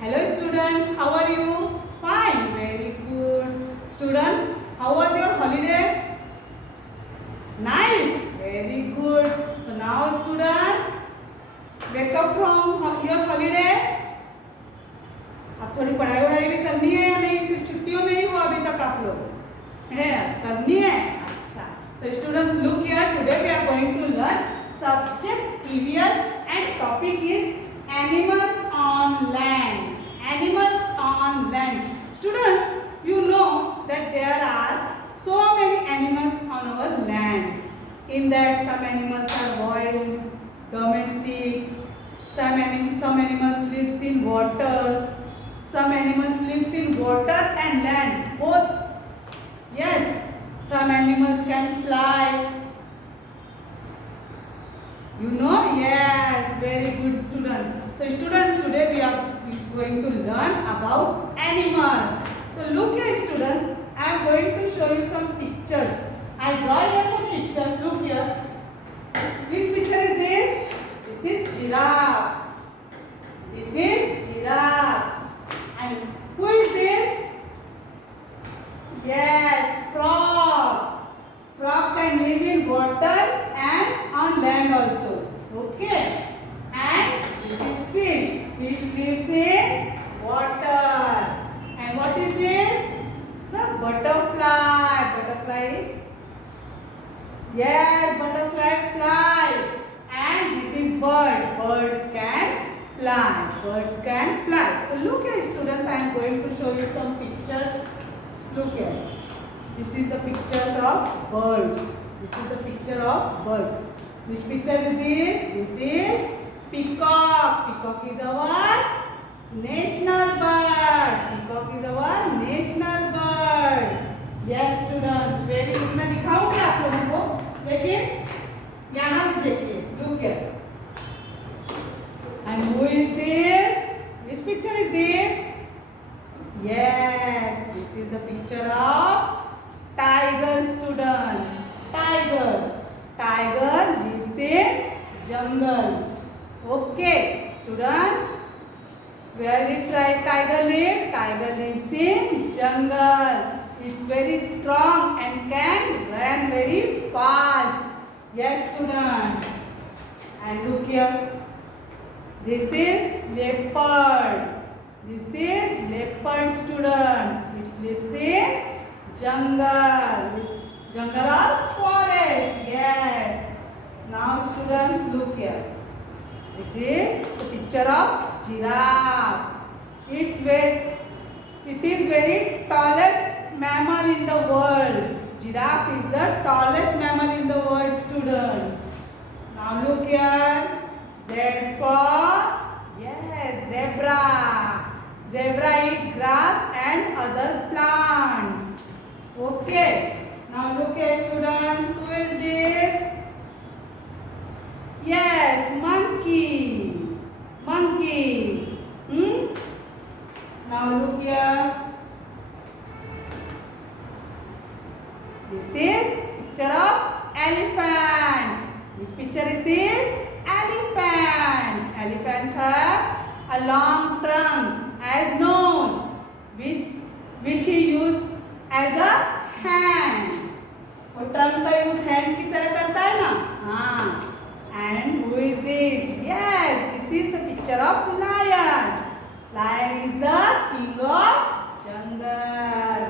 Hello students, how are you? Fine, very good. Students, how was your holiday? Nice, very good. So now students, wake up from your holiday. अब थोड़ी पढ़ाई वढ़ाई भी करनी है या नहीं? सिर्फ छुट्टियों में ही हो अभी तक आप लोग? है करनी है? अच्छा. So students, look here. Today we are going to learn subject EVS and topic is animals on land. Animals on land. Students, you know that there are so many animals on our land. In that some animals are wild, domestic. Some animals lives in water. Some animals lives in water and land both. Yes, some animals can fly. You know? Yes, very good student. So students, today we are going to learn about animals. So look here students, I am going to show you some pictures. I draw here some pictures. Look here. Which picture is this? This is giraffe. This is giraffe. And who is this? Yes, frog. Frog can live in water and on land also. Okay. And this is fish. Fish lives in water. And what is this? It's a butterfly. Butterfly. Yes, butterfly fly. And this is bird. Birds can fly. Birds can fly. So look here students, I am going to show you some pictures. Look here. This is the pictures of birds. This is the picture of birds. Which picture is this? This is peacock. Peacock is our national bird. Peacock is our national bird. Yes students, very good. मैं दिखाऊंगी आप लोगों को, लेकिन यहाँ से देखिए. Look here. And who is this? Which picture is this? Yes, this is the picture of tiger students. Tiger. Tiger lives in jungle. Okay, students. Where did tiger live? Tiger lives in jungle. It's very strong and can run very fast. Yes, students. And look here. This is leopard. This is leopard students. It lives in jungle. Jungle or forest. Yes. Now students look here. This is the picture of giraffe. It is very tallest mammal in the world. Giraffe is the tallest mammal in the world students. Now look here. Z for, yes, zebra. Zebra eat grass and other plants. Okay. Now look here students. Who is this? Yes, monkey. Monkey. Now look here. This is picture of elephant. Which picture is this? Elephant. Elephant have a long trunk as nose, which he use as a hand. वो trunk का use hand की तरह करता है ना? हाँ. And who is this? Yes, this is the picture of lion. Lion is the king of jungle.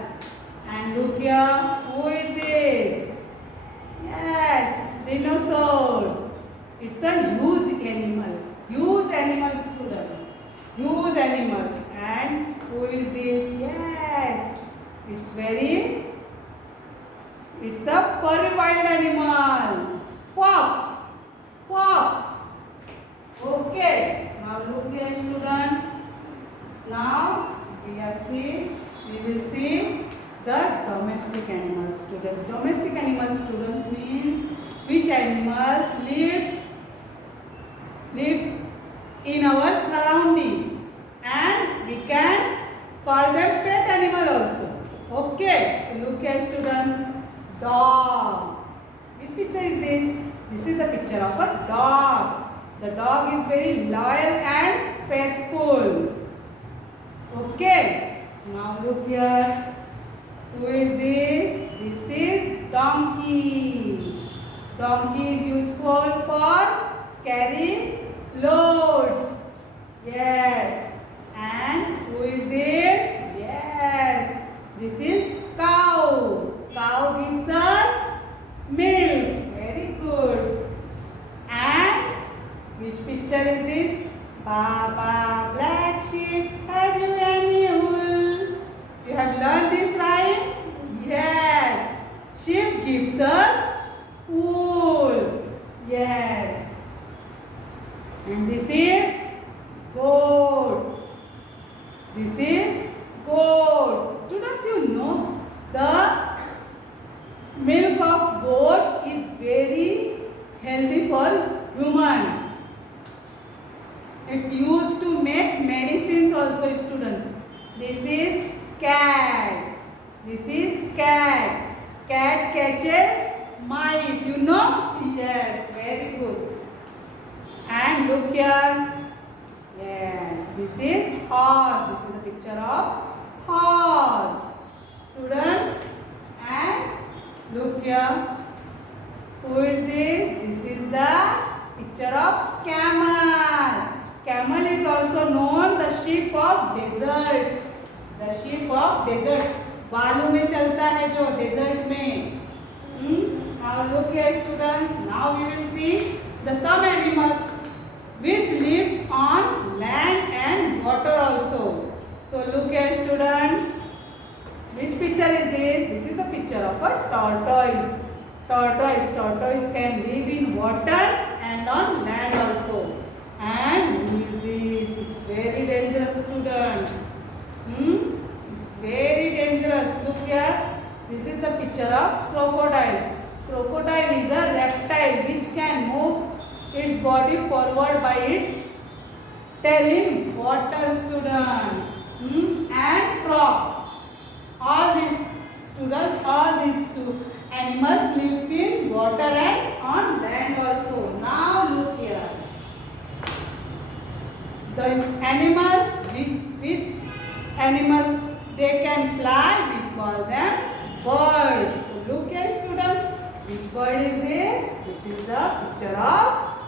And look here, who is this? Yes, dinosaurs. It's a huge animal. Huge animal student. Huge animal. And who is this? Yes, it's a furry wild animal. Fox. Fox. Okay. Now look here students. Now we will see the domestic animals student. Domestic animal students means which animals lives in our surrounding, and we can call them pet animal also. Okay. Look here students. Dog. Which picture is this? This is the picture of a dog. The dog is very loyal and faithful. look here. Who is this? This is donkey. Donkey is useful for carrying loads. Yes. And who is this? Yes. This is cow. Cow gives us milk. Very good. And which picture is this? Baba, black sheep, have you any wool? You have learned this, right? Yes. Sheep gives us wool. Yes. And this is goat. This is goat. Students, you know the milk of goat is very healthy for human. It's used to make medicines also, students. This is cat. This is cat. Cat catches mice, you know? Yes, very good. And look here. Yes, this is horse. This is the picture of horse. Students, and look here. Who is this? This is the picture of camel. Camel is also known the sheep of desert. The sheep of desert. बालू में चलता है जो desert में. Now look here, students. Now we will see the some animals which lives on land and water also. So look here, students. Which picture is this? This is the picture of a tortoise. Tortoise can live in water and on land also. And who is this? It's very dangerous, students. It's very dangerous. Look here. This is the picture of crocodile. Crocodile is a reptile which can move its body forward by its tail in water, students. And frog. All these students, all these two animals lives in water and on land also. Now look here. The animals which animals they can fly, we call them birds. So look here, students. Which bird is this? This is the picture of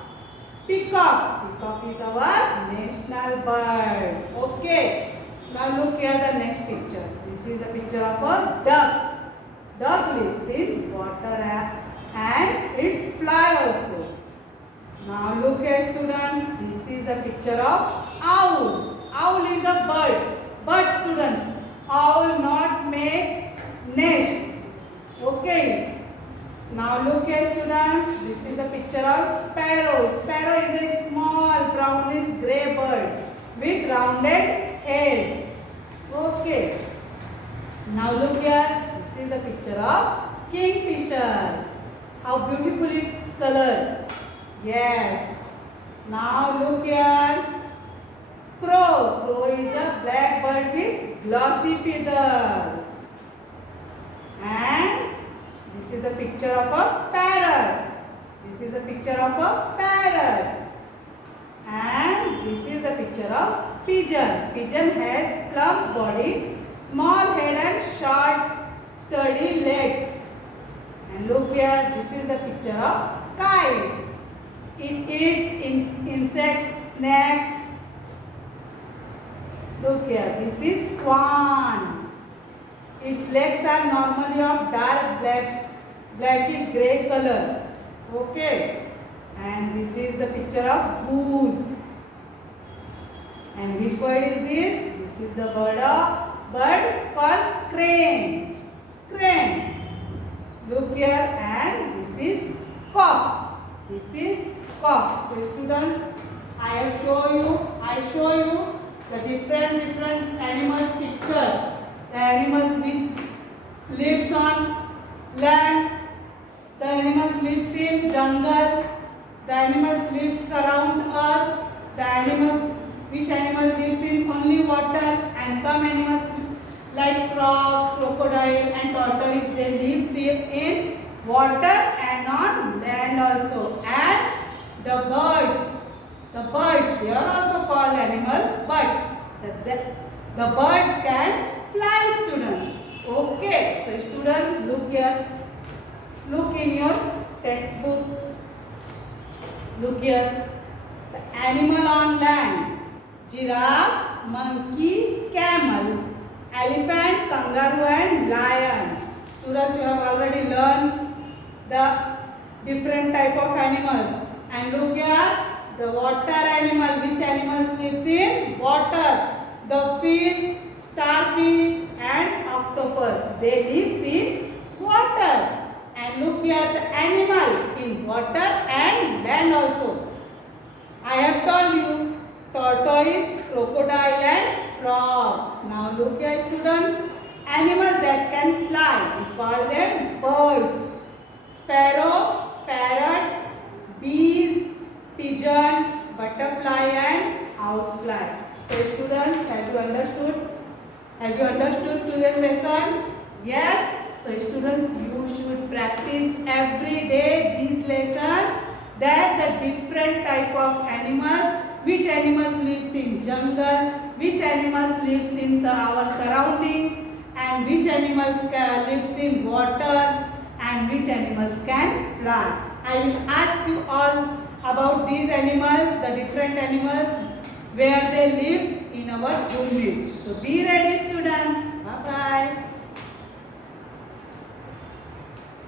peacock. Peacock is our national bird. Okay. Now look here the next picture. This is the picture of a duck. Duck lives in water and it's fly also. Now look here, student. This is the picture of owl. Owl is a bird. But students, owl not make nest. Okay. Now look here, students. This is the picture of sparrow. Sparrow is a small brownish grey bird with rounded head. Okay. Now look here. This is the picture of kingfisher. How beautiful its color. Yes. Now look here. Crow. Crow is a black bird with glossy feather. And this is the picture of a parrot. This is a picture of a parrot. And this is the picture of pigeon. Pigeon has plump body, small head and short sturdy legs. And look here, this is the picture of kite. It eats insects, snakes. Look here, this is swan. Its legs are normally of dark blackish grey color. Okay. And this is the picture of goose. And which bird is this? This is the bird called crane. Crane. Look here, and this is cock. This is cock. So students, I show you the different animals pictures. The animals which lives on land, the animals lives in jungle, the animals lives around us, which animal lives in only water, and some animals like frog, crocodile and tortoise, they live in water and on land also. And the birds, they are also called animals, but the birds can fly, students. Okay, so students, look here. Look in your textbook. Look here. The animal on land: giraffe, monkey, camel, elephant, kangaroo and lion. Students, you have already learned the different type of animals. And look here, the water animal. Which animals lives in water? The fish, starfish and octopus. They live in water. And look here, the animals in water and land also. I have told you, tortoise, crocodile and frog. Now look here, students. Animals that can fly, we call them birds. Sparrow, parrot, bees, pigeon, butterfly and housefly. So students, have you understood? Have you understood today's lesson? Yes. So students, you should practice every day these lessons, that the different type of animals, which animals lives in jungle, which animals lives in our surrounding, and which animals lives in water, and which animals can fly. I will ask you all about these animals, the different animals, where they live in our unit. So be ready, students. Bye bye.